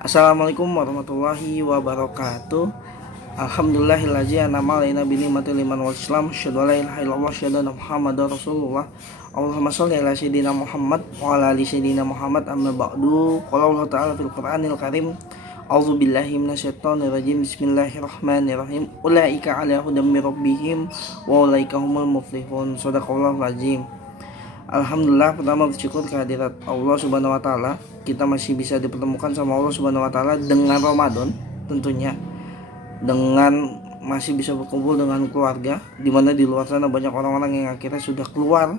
Assalamualaikum warahmatullahi wabarakatuh. Alhamdulillahillazi an'ama alaina bi ni'matil iman wal islam. Asyhadu an la ilaha illallah, asyhadu anna Muhammadar Rasulullah. Allahumma shalli ala sayyidina Muhammad wa ala ali sayyidina Muhammad. Amma ba'du. Qala Allah ta'ala fil Qur'anil Karim. A'udzu billahi minasyaitonir rajim. Bismillahirrahmanirrahim. Ulaika 'ala hudam mir rabbihim wa ulaika humul muflihun. Shadaqallahul azim. Alhamdulillah, pertama bersyukur kehadirat Allah Subhanahu wa taala. Kita masih bisa dipertemukan sama Allah Subhanahu wa taala dengan Ramadan tentunya. Dengan masih bisa berkumpul dengan keluarga, di mana di luar sana banyak orang-orang yang akhirnya sudah keluar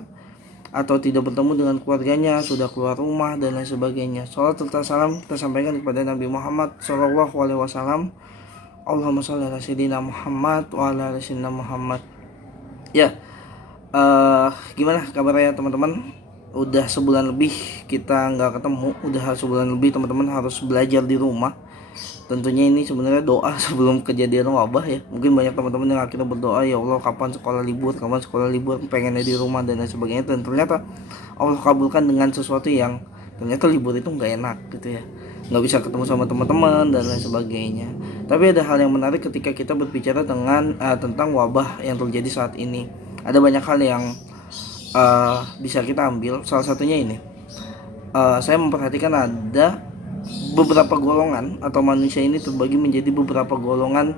atau tidak bertemu dengan keluarganya, sudah keluar rumah dan lain sebagainya. Salat serta salam kita sampaikan kepada Nabi Muhammad sallallahu alaihi wasallam. Allahumma shalli ala sayyidina Muhammad wa ala ali sayyidina Muhammad. Ya, gimana kabarnya teman-teman? Udah sebulan lebih kita nggak ketemu, udah sebulan lebih teman-teman harus belajar di rumah. Tentunya ini sebenarnya doa sebelum kejadian wabah ya. Mungkin banyak teman-teman yang akhirnya berdoa, ya Allah kapan sekolah libur, pengennya di rumah dan lain sebagainya. Dan ternyata Allah kabulkan dengan sesuatu yang ternyata libur itu nggak enak gitu ya, nggak bisa ketemu sama teman-teman dan lain sebagainya. Tapi ada hal yang menarik ketika kita berbicara tentang wabah yang terjadi saat ini. Ada banyak hal yang bisa kita ambil. Salah satunya ini, saya memperhatikan ada beberapa golongan atau manusia ini terbagi menjadi beberapa golongan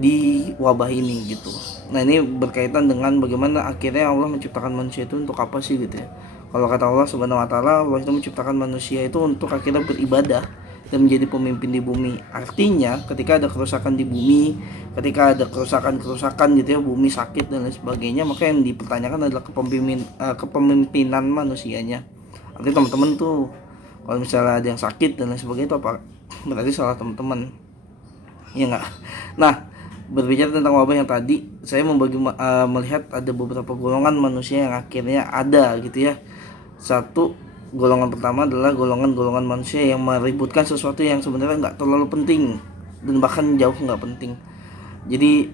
di wabah ini gitu. Nah, ini berkaitan dengan bagaimana akhirnya Allah menciptakan manusia itu untuk apa sih gitu ya. Kalau kata Allah Subhanahu wa taala, Allah itu menciptakan manusia itu untuk akhirnya beribadah dan menjadi pemimpin di bumi. Artinya ketika ada kerusakan di bumi, ketika ada kerusakan gitu ya, bumi sakit dan lain sebagainya, maka yang dipertanyakan adalah kepemimpinan manusianya. Artinya teman-teman tuh kalau misalnya ada yang sakit dan lain sebagainya itu apa? Berarti salah teman-teman. Ya enggak? Nah, berbicara tentang wabah yang tadi, saya melihat ada beberapa golongan manusia yang akhirnya ada gitu ya. Satu, golongan pertama adalah golongan manusia yang meributkan sesuatu yang sebenarnya nggak terlalu penting dan bahkan jauh nggak penting. Jadi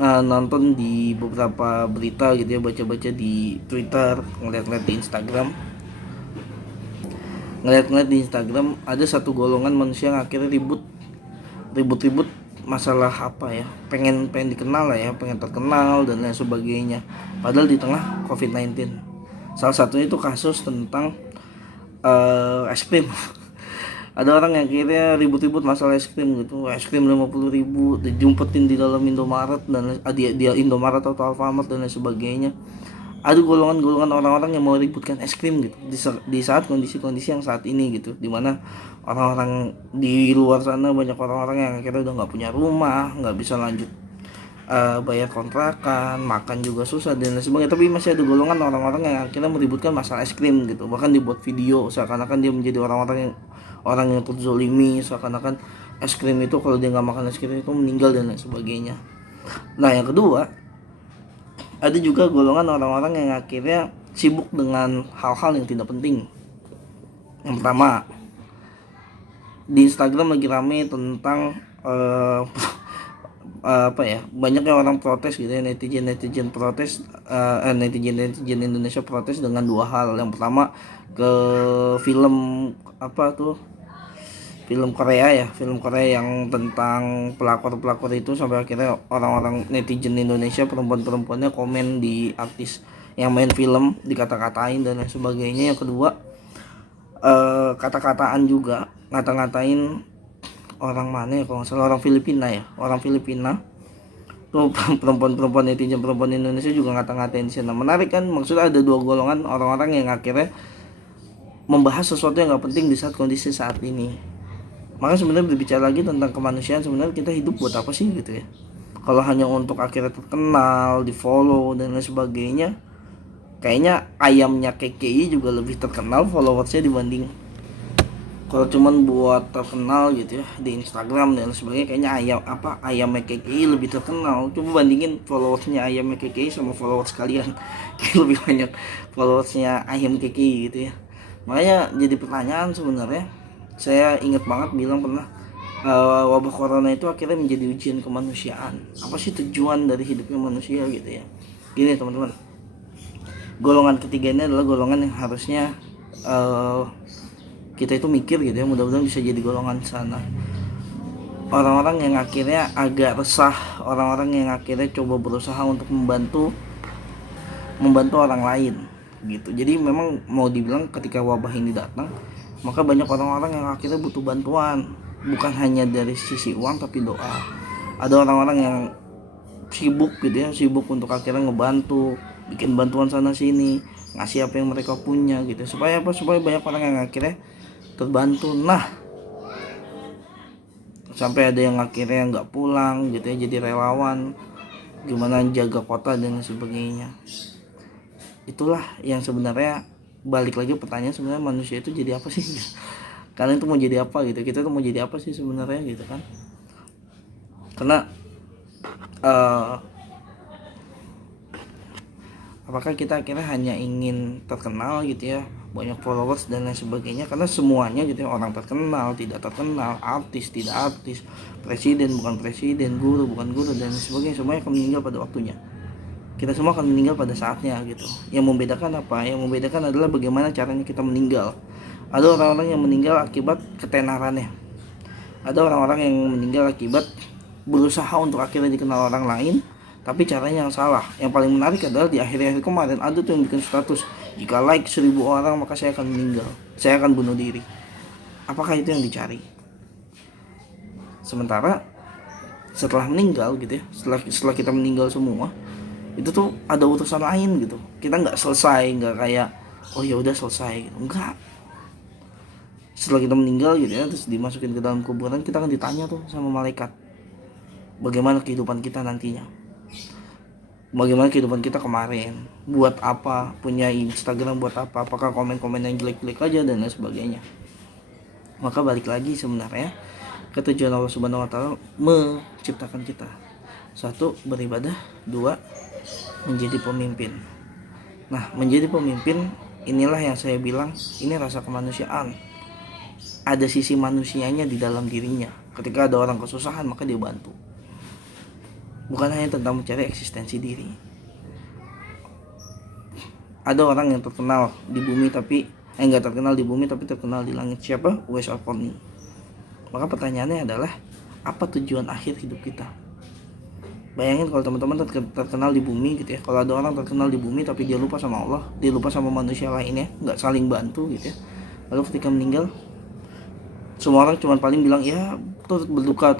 nonton di beberapa berita gitu ya, baca-baca di Twitter, ngeliat-ngeliat di Instagram ada satu golongan manusia yang akhirnya ribut masalah apa ya, pengen dikenal lah ya, pengen terkenal dan lain sebagainya, padahal di tengah COVID-19. Salah satunya itu kasus tentang es krim. Ada orang yang akhirnya ribut-ribut masalah es krim gitu. Es krim 50.000 dijumpetin di dalam Indomaret dan dia Indomaret atau Alfamart dan lain sebagainya. Ada golongan orang-orang yang mau ributkan es krim gitu di saat kondisi-kondisi yang saat ini gitu, dimana orang-orang di luar sana banyak orang-orang yang akhirnya udah nggak punya rumah, nggak bisa lanjut bayar kontrakan, makan juga susah dan lain sebagainya. Tapi masih ada golongan orang-orang yang akhirnya meributkan masalah es krim gitu, bahkan dibuat video seakan-akan dia menjadi orang yang terzolimi, seakan-akan es krim itu kalau dia nggak makan es krim itu meninggal dan lain sebagainya. Nah, yang kedua, ada juga golongan orang-orang yang akhirnya sibuk dengan hal-hal yang tidak penting. Yang pertama, di Instagram lagi rame tentang banyaknya orang protes gitu ya, netizen protes, netizen Indonesia protes dengan dua hal. Yang pertama, ke film film Korea yang tentang pelakor itu, sampai akhirnya orang-orang netizen Indonesia perempuannya komen di artis yang main film, dikata-katain dan lain sebagainya. Yang kedua, kata-kataan juga, ngata-ngatain orang mana ya, kalau nggak salah orang Filipina tuh. Perempuan Indonesia juga ngata-ngatain di sana. Menarik kan, maksudnya ada dua golongan orang-orang yang akhirnya membahas sesuatu yang nggak penting di saat kondisi saat ini. Maka sebenarnya berbicara lagi tentang kemanusiaan, sebenarnya kita hidup buat apa sih gitu ya. Kalau hanya untuk akhirnya terkenal, di follow dan lain sebagainya, kayaknya ayamnya KKI juga lebih terkenal followersnya dibanding kalau cuman buat terkenal gitu ya di Instagram dan lain sebagainya. Kayaknya ayamnya KKI lebih terkenal. Coba bandingin followersnya ayamnya KKI sama followers kalian, kayak lebih banyak followersnya ayam KKI gitu ya. Makanya jadi pertanyaan sebenarnya. Saya ingat banget bilang pernah, wabah corona itu akhirnya menjadi ujian kemanusiaan. Apa sih tujuan dari hidupnya manusia gitu ya. Gini teman-teman, golongan ketiga ini adalah golongan yang harusnya kita itu mikir gitu ya, mudah-mudahan bisa jadi golongan sana. Orang-orang yang akhirnya agak resah, orang-orang yang akhirnya coba berusaha untuk membantu orang lain gitu. Jadi memang mau dibilang ketika wabah ini datang, maka banyak orang-orang yang akhirnya butuh bantuan, bukan hanya dari sisi uang tapi doa. Ada orang-orang yang sibuk gitu ya, sibuk untuk akhirnya ngebantu, bikin bantuan sana sini, ngasih apa yang mereka punya gitu, supaya apa, supaya banyak orang yang akhirnya terbantu. Nah, sampai ada yang akhirnya nggak pulang gitu ya, jadi relawan, gimana jaga kota dan sebagainya. Itulah yang sebenarnya, balik lagi pertanyaan, sebenarnya manusia itu jadi apa sih? Kalian tuh mau jadi apa gitu, kita tuh mau jadi apa sih sebenarnya gitu kan? Karena apakah kita akhirnya hanya ingin terkenal gitu ya, banyak followers dan lain sebagainya? Karena semuanya gitu ya, orang terkenal, tidak terkenal, artis, tidak artis, presiden, bukan presiden, guru, bukan guru, dan sebagainya, semuanya akan meninggal pada waktunya. Kita semua akan meninggal pada saatnya gitu. Yang membedakan apa? Yang membedakan adalah bagaimana caranya kita meninggal. Ada orang-orang yang meninggal akibat ketenarannya. Ada orang-orang yang meninggal akibat berusaha untuk akhirnya dikenal orang lain, tapi caranya yang salah. Yang paling menarik adalah di akhir-akhir kemarin ada tuh yang bikin status, jika like 1000 orang maka saya akan meninggal, saya akan bunuh diri. Apakah itu yang dicari? Sementara setelah meninggal gitu ya, setelah kita meninggal semua, itu tuh ada urusan lain gitu. Kita nggak selesai, nggak kayak oh ya udah selesai gitu. Enggak. Setelah kita meninggal gitu ya, terus dimasukin ke dalam kuburan, kita akan ditanya tuh sama malaikat, bagaimana kehidupan kita nantinya, bagaimana kehidupan kita kemarin, buat apa, punya Instagram buat apa, apakah komen-komen yang jelek-jelek aja dan lain sebagainya. Maka balik lagi sebenarnya ke tujuan Allah Subhanahu wa taala menciptakan kita. Satu, beribadah. Dua, menjadi pemimpin. Nah, menjadi pemimpin inilah yang saya bilang, ini rasa kemanusiaan. Ada sisi manusianya di dalam dirinya. Ketika ada orang kesusahan, maka dia bantu. Bukan hanya tentang mencari eksistensi diri. Ada orang yang terkenal di bumi tapi enggak terkenal di bumi tapi terkenal di langit. Siapa? Uwais Al-Qarni. Maka pertanyaannya adalah, apa tujuan akhir hidup kita? Bayangin kalau teman-teman terkenal di bumi gitu ya. Kalau ada orang terkenal di bumi tapi dia lupa sama Allah, dia lupa sama manusia lainnya, nggak saling bantu gitu ya. Lalu ketika meninggal, semua orang cuma paling bilang ya turut berduka,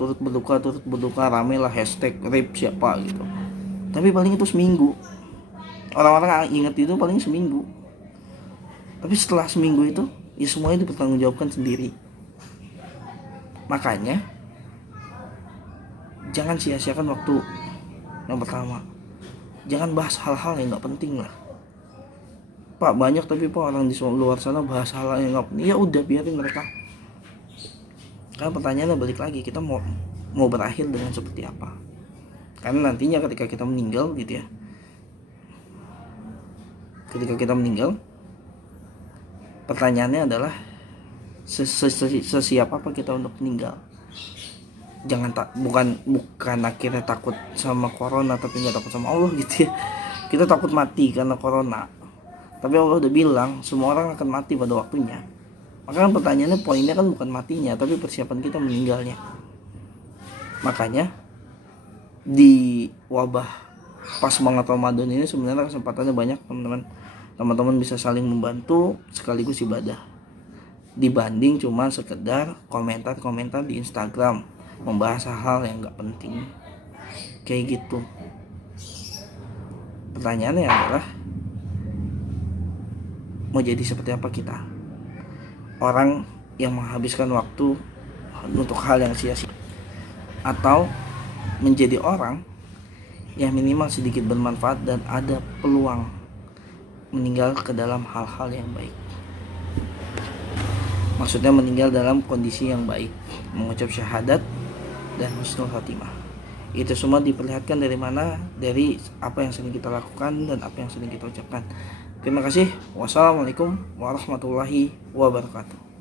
rame lah hashtag rape siapa gitu. Tapi paling itu seminggu. Orang-orang ingat itu paling seminggu. Tapi setelah seminggu itu, ya semuanya dipertanggungjawabkan sendiri. Makanya jangan sia-siakan waktu. Yang pertama, jangan bahas hal-hal yang nggak penting lah. Pak, banyak tapi Pak orang di luar sana bahas hal yang nggak penting. Ya udah, biarin mereka. Karena pertanyaannya balik lagi, kita mau berakhir dengan seperti apa? Karena nantinya ketika kita meninggal gitu ya, ketika kita meninggal, pertanyaannya adalah sesiap apa kita untuk meninggal. Jangan bukan akhirnya takut sama corona tapi nggak takut sama Allah gitu ya. Kita takut mati karena corona, tapi Allah udah bilang semua orang akan mati pada waktunya. Maka pertanyaannya, poinnya kan bukan matinya tapi persiapan kita meninggalnya. Makanya di wabah pas banget Ramadan ini sebenarnya kesempatannya banyak, teman-teman bisa saling membantu sekaligus ibadah, dibanding cuma sekedar komentar di Instagram membahas hal yang nggak penting kayak gitu. Pertanyaannya adalah, mau jadi seperti apa kita? Orang yang menghabiskan waktu untuk hal yang sia-sia, atau menjadi orang yang minimal sedikit bermanfaat dan ada peluang meninggal ke dalam hal-hal yang baik. Maksudnya meninggal dalam kondisi yang baik, mengucap syahadat dan husnul khatimah. Itu semua diperlihatkan dari mana? Dari apa yang sering kita lakukan dan apa yang sering kita ucapkan. Terima kasih. Wassalamualaikum warahmatullahi wabarakatuh.